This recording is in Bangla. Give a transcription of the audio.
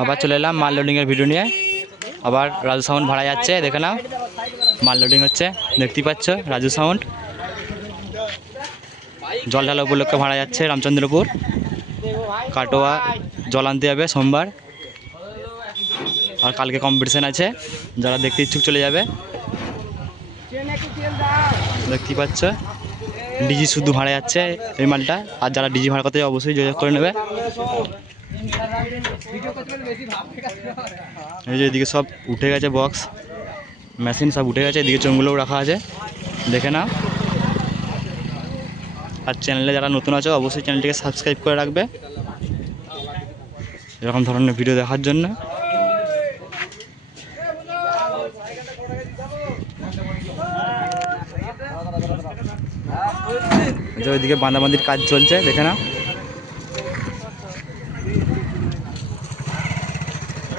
আবার চলে এলাম মাল লোডিংয়ের ভিডিও নিয়ে। আবার রাজু সাউন্ড ভাড়া যাচ্ছে, দেখে নাও। মাল লোডিং হচ্ছে, দেখতেই পাচ্ছ রাজু সাউন্ড জল ঢালা উপলক্ষে ভাড়া যাচ্ছে রামচন্দ্রপুর। কাটোয়া জল আনতে যাবে সোমবার। আর কালকে কম্পিটিশান আছে, যারা দেখতে ইচ্ছুক চলে যাবে। দেখতেই পাচ্ছ, ডিজি শুধু ভাড়া যাচ্ছে এই মালটা। আর যারা ডিজি ভাড়া করতে অবশ্যই যোগাযোগ করে নেবে। এই যে এদিকে সব উঠে গেছে বক্স মেশিন সব উঠে গেছে, এদিকে চোঙগুলোও রাখা আছে, দেখে নাও। আর চ্যানেলে যারা নতুন আছো, অবশ্যই চ্যানেলটিকে সাবস্ক্রাইব করে রাখবে, এরকম ধরনের ভিডিও দেখার জন্য। ওইদিকে বাঁধাবাঁধির কাজ চলছে, দেখে না